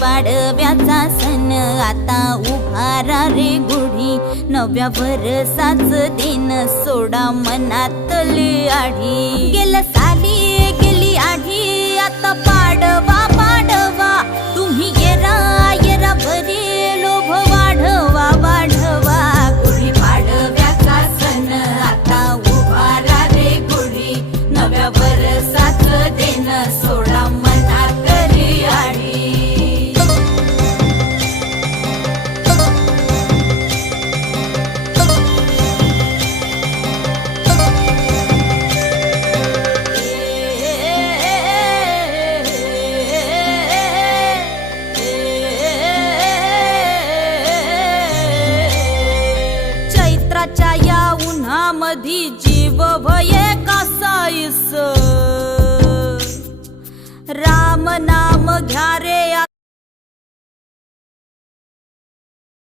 पाडव्याचा सण आता उभारा रे गुढी, नव्या वर्षाच दिन सोडा मनातली आढी। गेल्या साली गेली आढी, आता पाडवा पाडवा, तुम्ही येरा येरा भरी लोभ वाढवा वाढवा। गुढी पाडव्याचा सण आता उभारा रे गुढी, नव्या वर्षाच दिन सोडा मनातली आढी। चैत्राच्या या उन्हामधी जीव भये कासाईस, राम नाम घ्या रे